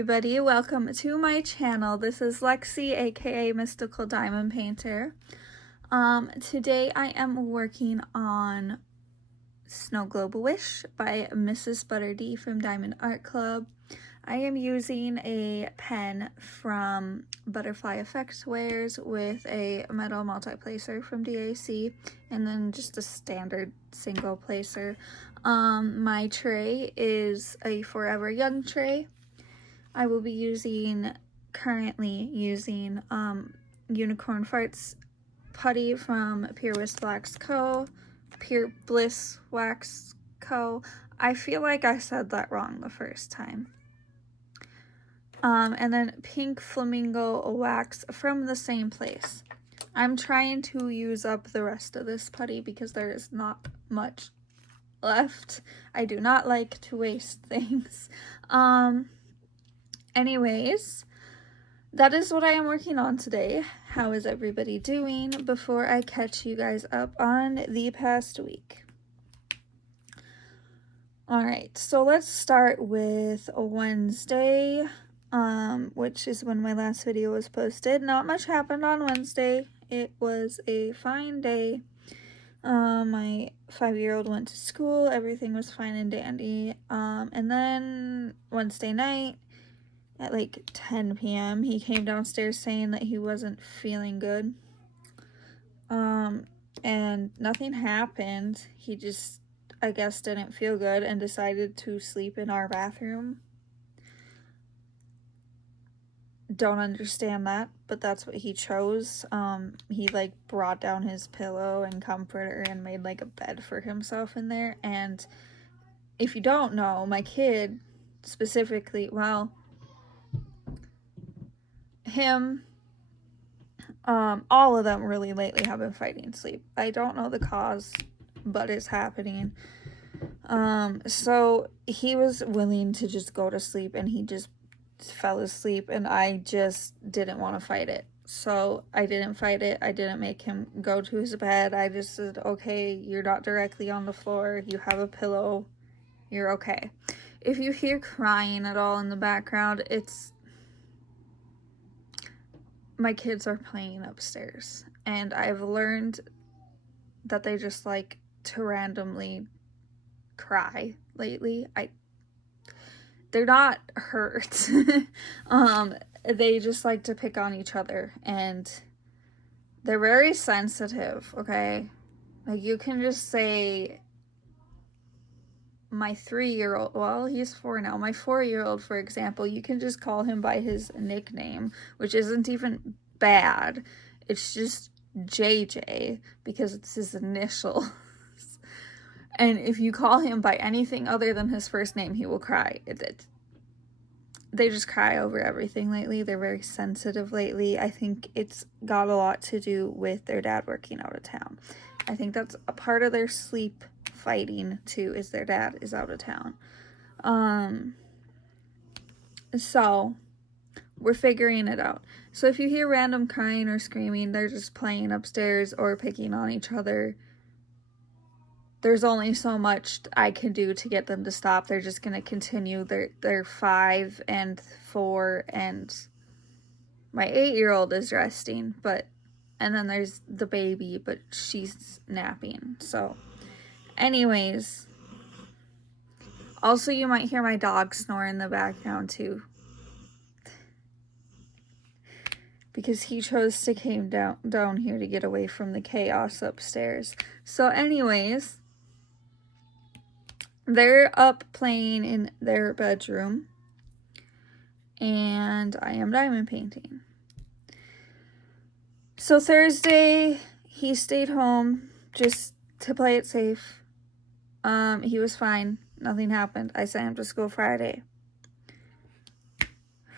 everybody, welcome to my channel. This is Lexi, aka Mystical Diamond Painter. Today I am working on Snow Globe Wish by MrsButterD from Diamond Art Club. I am using a pen from Butterfly Effects Wares with a metal multi-placer from DAC and then just a standard single placer. My tray is a Forever Young tray. I will be currently using Unicorn Farts putty from Pure Bliss Wax Co. I feel like I said that wrong the first time. And then Pink Flamingo Wax from the same place. I'm trying to use up the rest of this putty because there is not much left. I do not like to waste things. Anyways, that is what I am working on today. How is everybody doing before I catch you guys up on the past week? Alright, so let's start with Wednesday, which is when my last video was posted. Not much happened on Wednesday. It was a fine day. My 5-year-old went to school. Everything was fine and dandy. And then Wednesday night, at like 10 p.m. he came downstairs saying that he wasn't feeling good. And nothing happened. He just, I guess, didn't feel good and decided to sleep in our bathroom. Don't understand that, but that's what he chose. He like brought down his pillow and comforter and made like a bed for himself in there. And if you don't know, my kid specifically, well, him, all of them really lately have been fighting sleep. I don't know the cause, but it's happening. So he was willing to just go to sleep and he just fell asleep and I just didn't want to fight it. So I didn't fight it. I didn't make him go to his bed. I just said, okay, you're not directly on the floor. You have a pillow. You're okay. If you hear crying at all in the background, it's my kids are playing upstairs, and I've learned that they just like to randomly cry lately. They're not hurt. They just like to pick on each other, and they're very sensitive, okay? Like, you can just say, my 3-year-old, well, he's 4 now, my 4-year-old, for example, you can just call him by his nickname, which isn't even bad. It's just JJ, because it's his initials. And if you call him by anything other than his first name, he will cry. They just cry over everything lately. They're very sensitive lately. I think it's got a lot to do with their dad working out of town. I think that's a part of their sleep fighting too, is their dad is out of town. So we're figuring it out. So if you hear random crying or screaming, they're just playing upstairs or picking on each other. There's only so much I can do to get them to stop. They're just going to continue. They're 5 and 4, and my 8-year-old is resting, and then there's the baby, but she's napping. So anyways, also you might hear my dog snore in the background too, because he chose to came down here to get away from the chaos upstairs. So anyways, they're up playing in their bedroom, and I am diamond painting. So Thursday, he stayed home just to play it safe. He was fine. Nothing happened. I sent him to school Friday.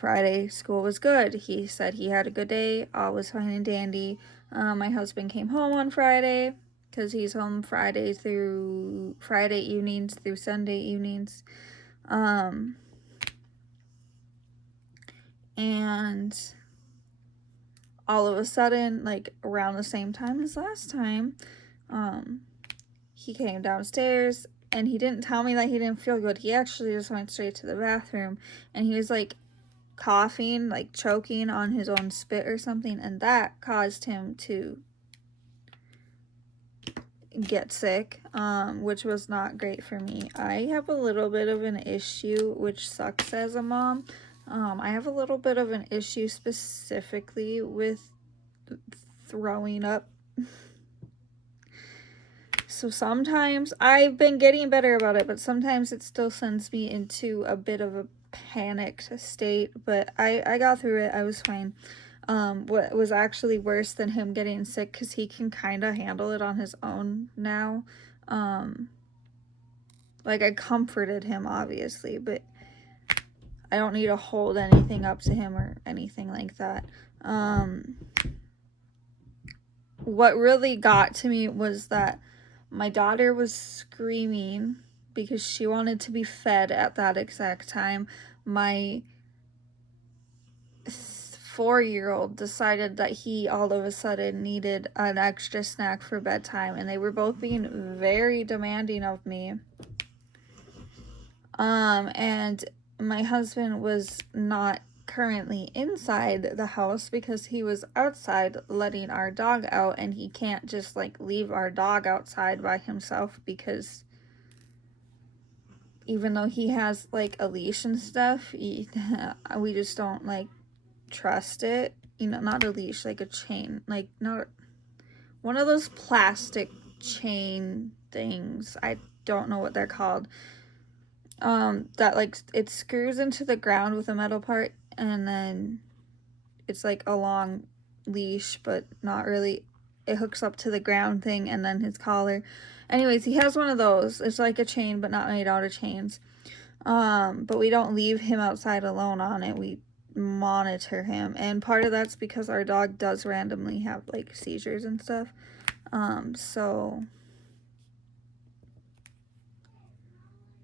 Friday, school was good. He said he had a good day. All was fine and dandy. My husband came home on Friday, because he's home Friday evenings through Sunday evenings. And all of a sudden, like around the same time as last time, he came downstairs and he didn't tell me that he didn't feel good. He actually just went straight to the bathroom, and he was like coughing, like choking on his own spit or something, and that caused him to get sick, which was not great for me. I have a little bit of an issue, which sucks as a mom. I have a little bit of an issue specifically with throwing up. So sometimes, I've been getting better about it, but sometimes it still sends me into a bit of a panicked state, but I got through it. I was fine. What was actually worse than him getting sick, because he can kind of handle it on his own now. Like, I comforted him, obviously, but I don't need to hold anything up to him or anything like that. What really got to me was that my daughter was screaming because she wanted to be fed at that exact time. My 4-year-old decided that he all of a sudden needed an extra snack for bedtime, and they were both being very demanding of me. And my husband was not currently inside the house because he was outside letting our dog out, and he can't just like leave our dog outside by himself, because even though he has like a leash and stuff, we just don't like trust it. You know, not a leash, like a chain, like not one of those plastic chain things. I don't know what they're called. That like it screws into the ground with a metal part, and then it's like a long leash, but not really. It hooks up to the ground thing, and then his collar. Anyways, he has one of those. It's like a chain, but not made out of chains. But we don't leave him outside alone on it. We monitor him, and part of that's because our dog does randomly have like seizures and stuff. So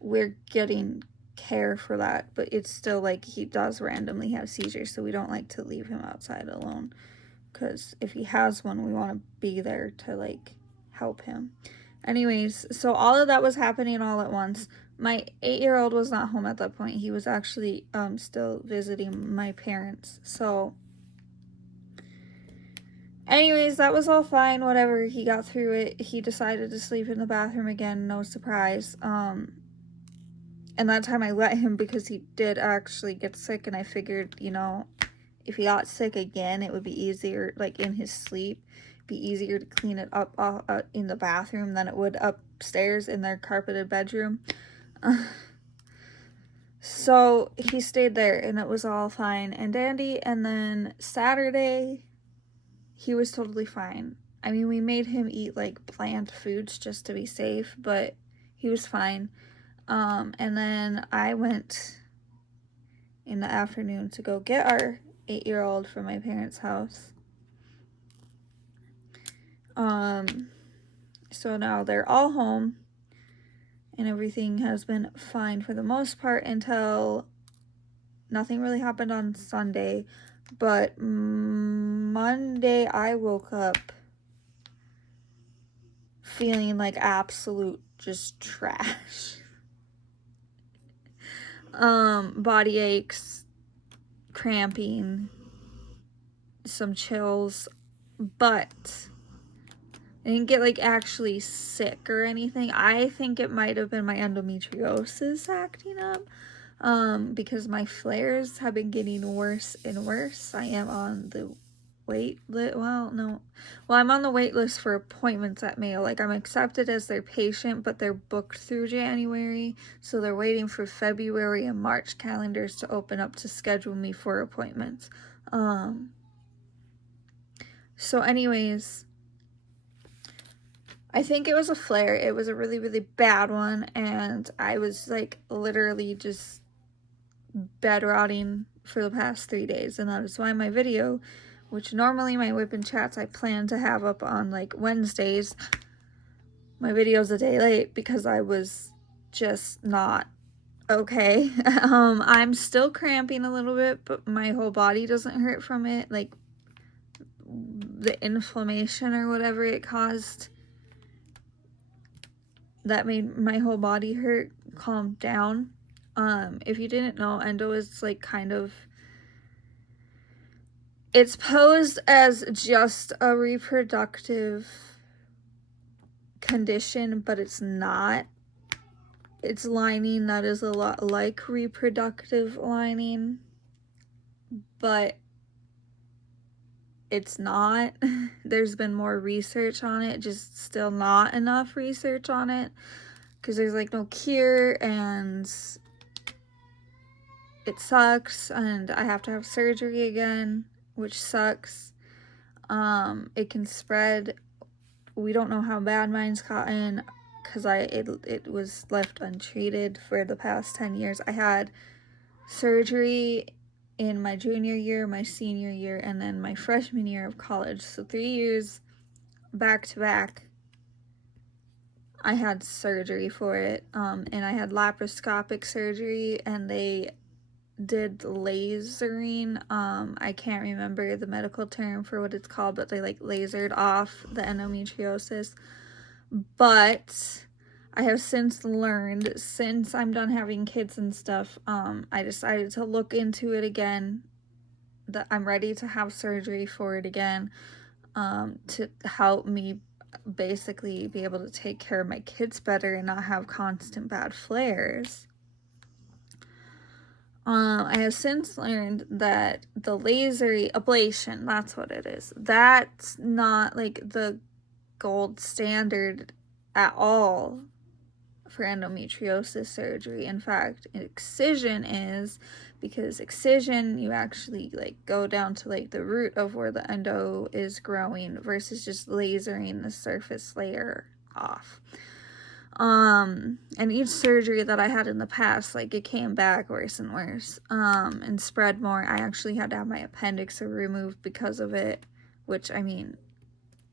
we're getting care for that, but it's still like he does randomly have seizures, so we don't like to leave him outside alone, because if he has one, we want to be there to like help him. Anyways, so all of that was happening all at once. My 8-year-old was not home at that point. He was actually still visiting my parents. So anyways, that was all fine, whatever. He got through it. He decided to sleep in the bathroom again, no surprise. And that time I let him because he did actually get sick, and I figured, you know, if he got sick again, it would be easier, like in his sleep, be easier to clean it up in the bathroom than it would upstairs in their carpeted bedroom. So he stayed there, and it was all fine and dandy. And then Saturday, he was totally fine. I mean, we made him eat like bland foods just to be safe, but he was fine. And then I went in the afternoon to go get our 8-year-old from my parents' house. So now they're all home, and everything has been fine for the most part until nothing really happened on Sunday. But Monday I woke up feeling like absolute just trash. Body aches, cramping, some chills, but I didn't get like actually sick or anything. I think it might have been my endometriosis acting up, because my flares have been getting worse and worse. I am on the wait list. I'm on the wait list for appointments at Mayo. Like, I'm accepted as their patient, but they're booked through January, so they're waiting for February and March calendars to open up to schedule me for appointments. So anyways, I think it was a flare. It was a really, really bad one, and I was like literally just bedrotting for the past 3 days, and that is why my video, which normally my WIP Chats I plan to have up on like Wednesdays, my video's a day late because I was just not okay. I'm still cramping a little bit, but my whole body doesn't hurt from it. Like, the inflammation or whatever it caused that made my whole body hurt calmed down. If you didn't know, endo is like kind of it's posed as just a reproductive condition, but it's not. It's lining that is a lot like reproductive lining, but it's not. There's been more research on it, just still not enough research on it, because there's like no cure, and it sucks, and I have to have surgery again, which sucks. It can spread. We don't know how bad mine's gotten, because it was left untreated for the past 10 years. I had surgery in my junior year, my senior year, and then my freshman year of college. So 3 years back to back, I had surgery for it. And I had laparoscopic surgery, and they did lasering. I can't remember the medical term for what it's called, but they like lasered off the endometriosis. But I have since learned, since I'm done having kids and stuff, I decided to look into it again, that I'm ready to have surgery for it again, to help me basically be able to take care of my kids better and not have constant bad flares. I have since learned that the laser ablation, that's what it is, that's not like the gold standard at all for endometriosis surgery. In fact, excision is, because excision, you actually like go down to like the root of where the endo is growing versus just lasering the surface layer off. And each surgery that I had in the past, like, it came back worse and worse, and spread more. I actually had to have my appendix removed because of it, which, I mean,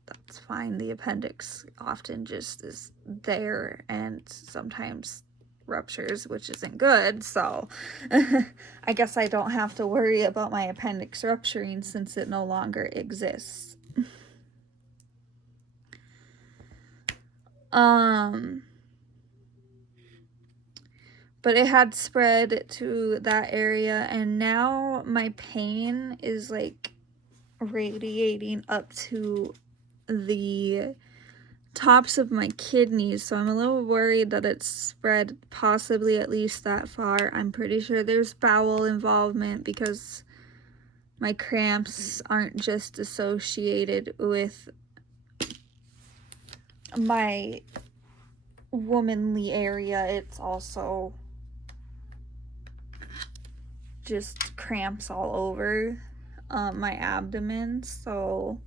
that's fine. The appendix often just is there and sometimes ruptures, which isn't good, so I guess I don't have to worry about my appendix rupturing since it no longer exists. But it had spread to that area, and now my pain is like radiating up to the tops of my kidneys, so I'm a little worried that it's spread possibly at least that far. I'm pretty sure there's bowel involvement, because my cramps aren't just associated with my womanly area, it's also just cramps all over my abdomen. So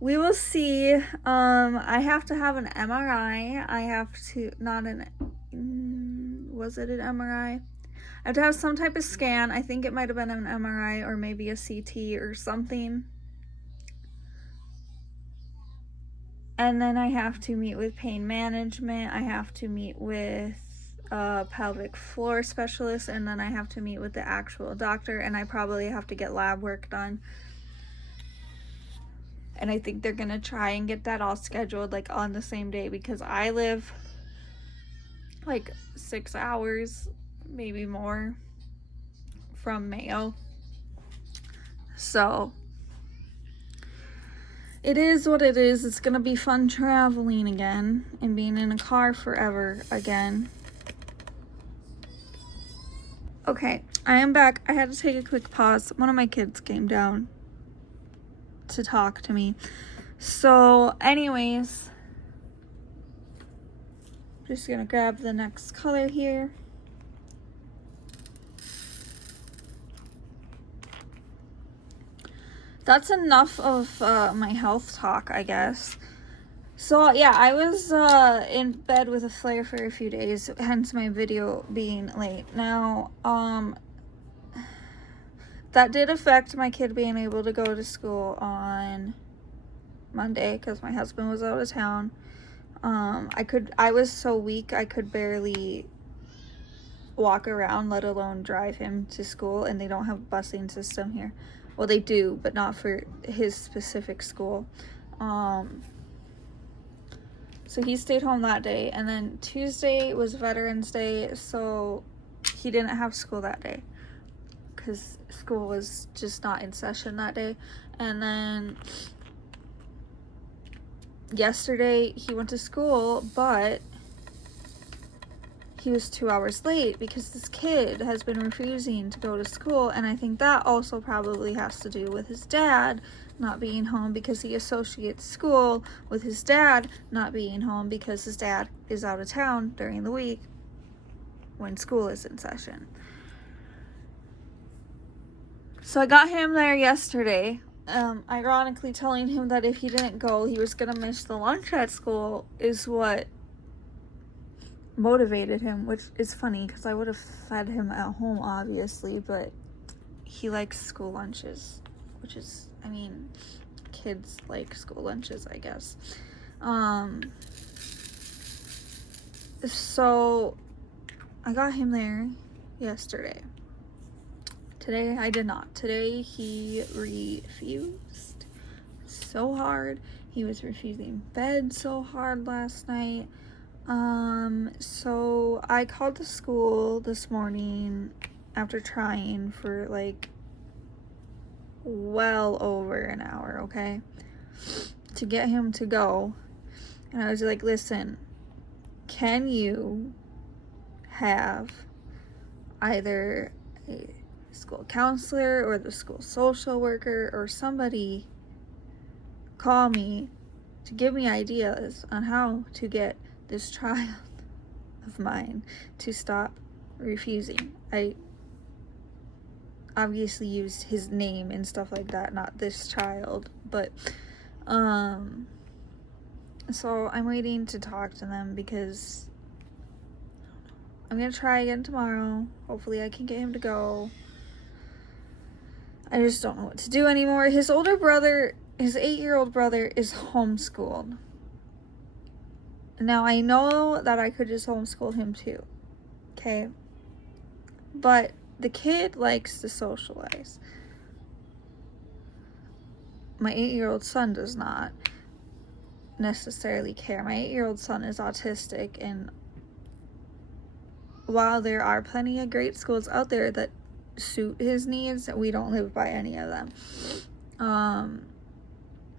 we will see. I have to have an MRI. I have to, not an, was it an MRI? I have to have some type of scan. I think it might have been an MRI or maybe a CT or something. And then I have to meet with pain management. I have to meet with a pelvic floor specialist, and then I have to meet with the actual doctor, and I probably have to get lab work done. And I think they're gonna try and get that all scheduled like on the same day, because I live like 6 hours, maybe more, from Mayo. So it is what it is. It's gonna be fun traveling again and being in a car forever again. Okay, I am back. I had to take a quick pause. One of my kids came down to talk to me. So anyways, just gonna grab the next color here. That's enough of my health talk, I guess. So yeah, I was in bed with a flare for a few days, hence my video being late. Now, that did affect my kid being able to go to school on Monday, because my husband was out of town. I was so weak I could barely walk around, let alone drive him to school, and they don't have a busing system here. Well, they do, but not for his specific school. So he stayed home that day, and then Tuesday was Veterans Day, so he didn't have school that day. because school was just not in session that day. And then yesterday he went to school, but he was 2 hours late because this kid has been refusing to go to school, and I think that also probably has to do with his dad not being home, because he associates school with his dad not being home because his dad is out of town during the week when school is in session. So I got him there yesterday, ironically telling him that if he didn't go, he was gonna miss the lunch at school, is what motivated him, which is funny because I would have fed him at home, obviously, but he likes school lunches, which is, I mean, kids like school lunches, I guess. So I got him there yesterday. Today I did not. Today he refused so hard. He was refusing bed so hard last night. So I called the school this morning after trying for like well over an hour, okay, to get him to go. And I was like, listen, can you have either a school counselor or the school social worker or somebody call me to give me ideas on how to get this child of mine to stop refusing. I obviously used his name and stuff like that, not this child, but so I'm waiting to talk to them because I'm gonna try again tomorrow. Hopefully I can get him to go. I just don't know what to do anymore. His older brother, his 8-year-old brother, is homeschooled. Now, I know that I could just homeschool him too, okay? But the kid likes to socialize. My 8-year-old son does not necessarily care. My 8-year-old son is autistic, and while there are plenty of great schools out there that suit his needs, we don't live by any of them.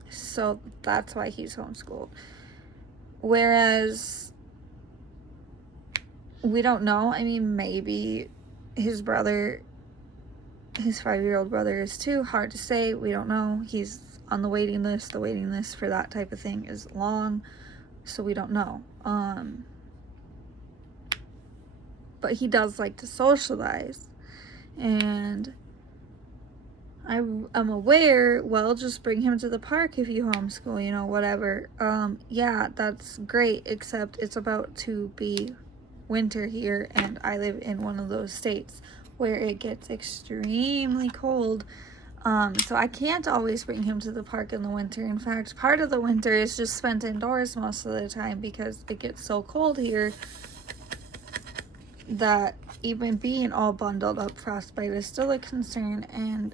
So that's why he's homeschooled. Whereas we don't know. I mean, maybe his brother, his 5-year-old brother, is too. Hard to say. We don't know. He's on the waiting list. The waiting list for that type of thing is long, so we don't know. But he does like to socialize, and I'm aware, well, just bring him to the park if you homeschool, you know, whatever. Yeah, that's great, except it's about to be winter here, and I live in one of those states where it gets extremely cold. So I can't always bring him to the park in the winter. In fact, part of the winter is just spent indoors most of the time because it gets so cold here that even being all bundled up, frostbite is still a concern. And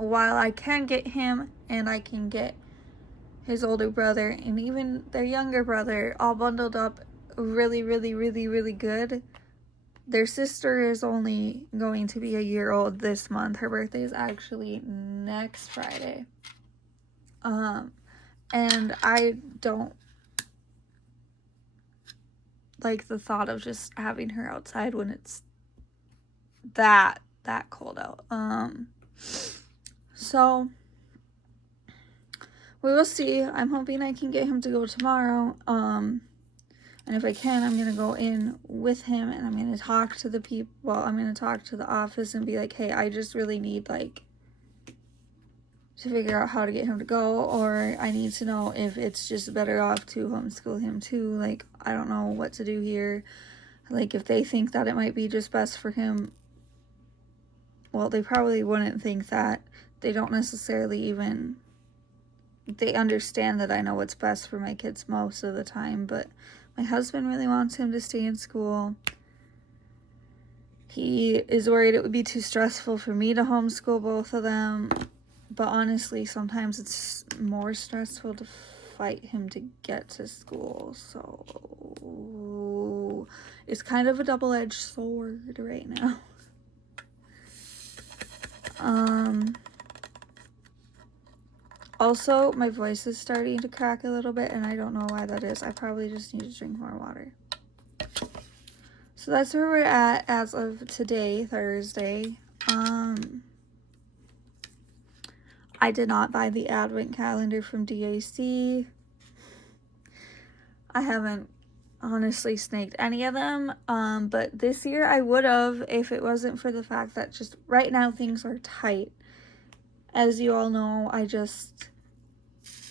while I can get him and I can get his older brother and even their younger brother all bundled up really, really, really, really good, their sister is only going to be a year old this month. Her birthday is actually next Friday. And I don't like the thought of just having her outside when it's that cold out. So we will see. I'm hoping I can get him to go tomorrow. And if I can, I'm gonna go in with him and I'm gonna talk to the people. Well, I'm gonna talk to the office and be like, hey, I just really need like to figure out how to get him to go, or I need to know if it's just better off to homeschool him too. Like, I don't know what to do here. Like, if they think that it might be just best for him, well, they probably wouldn't think that. They don't necessarily even, they understand that I know what's best for my kids most of the time, but my husband really wants him to stay in school. He is worried it would be too stressful for me to homeschool both of them. But honestly, sometimes it's more stressful to fight him to get to school. So it's kind of a double-edged sword right now. Also, my voice is starting to crack a little bit, and I don't know why that is. I probably just need to drink more water. So that's where we're at as of today, Thursday. I did not buy the advent calendar from DAC. I haven't honestly snaked any of them, but this year I would have if it wasn't for the fact that just right now things are tight. As you all know,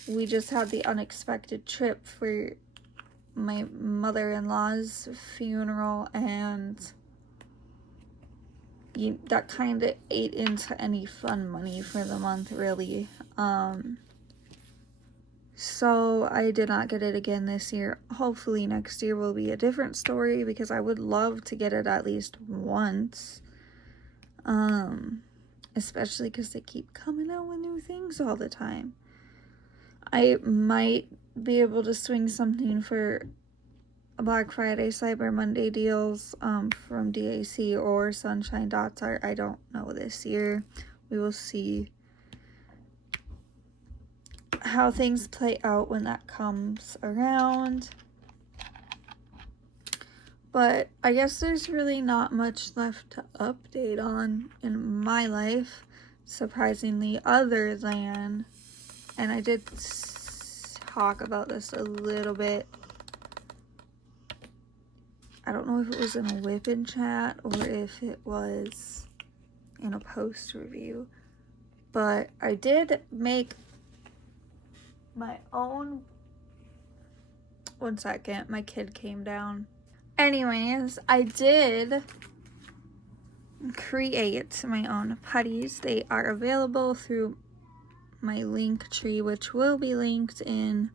we just had the unexpected trip for my mother-in-law's funeral, and that kind of ate into any fun money for the month, really. So I did not get it again this year. Hopefully next year will be a different story, because I would love to get it at least once. Especially because they keep coming out with new things all the time. I might be able to swing something for Black Friday, Cyber Monday deals from DAC or Sunshine Dots Art. I don't know this year. We will see how things play out when that comes around. But I guess there's really not much left to update on in my life, surprisingly, other than, and I did talk about this a little bit, I don't know if it was in a WIP Chat or if it was in a post review, but I did make my own, one second, my kid came down. Anyways, I did create my own putties. They are available through my link tree, which will be linked in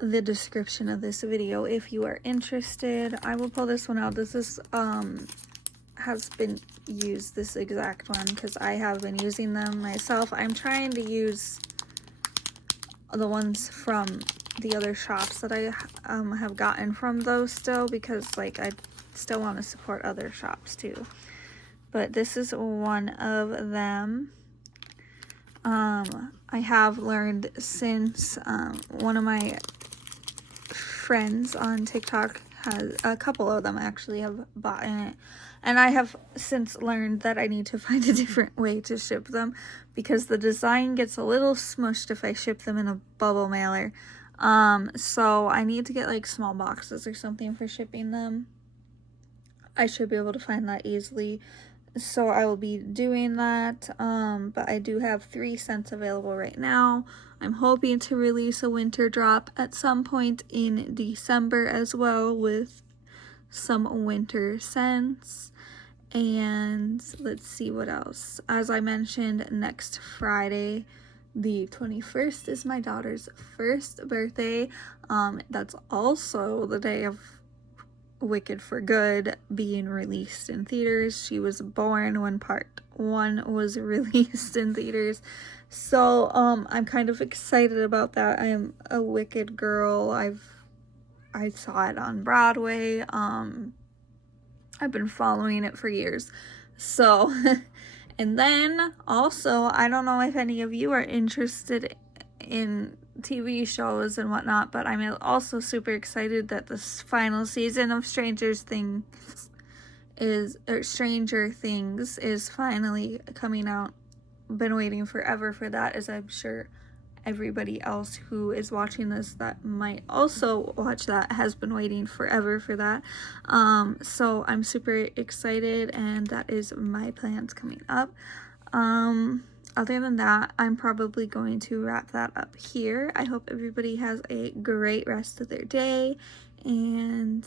the description of this video if you are interested. I will pull this one out. This is has been used, this exact one, because I have been using them myself. I'm trying to use the ones from the other shops that I have gotten from those still, because like I still want to support other shops too. But this is one of them. I have learned since one of my friends on TikTok has, a couple of them actually have bought in it, and I have since learned that I need to find a different way to ship them, because the design gets a little smushed if I ship them in a bubble mailer. So I need to get like small boxes or something for shipping them. I should be able to find that easily, so I will be doing that. But I do have 3 scents available right now. I'm hoping to release a winter drop at some point in December as well, with some winter scents. And let's see what else. As I mentioned, next Friday, the 21st, is my daughter's 1st birthday. That's also the day of Wicked for Good being released in theaters. She was born when part 1 was released in theaters. So I'm kind of excited about that. I'm a Wicked girl. I saw it on Broadway. I've been following it for years. So and then also, I don't know if any of you are interested in TV shows and whatnot, but I'm also super excited that this final season of Stranger Things is finally coming out. Been waiting forever for that, as I'm sure everybody else who is watching this that might also watch that has been waiting forever for that. So I'm super excited, and that is my plans coming up. Other than that, I'm probably going to wrap that up here. I hope everybody has a great rest of their day, and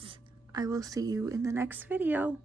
I will see you in the next video.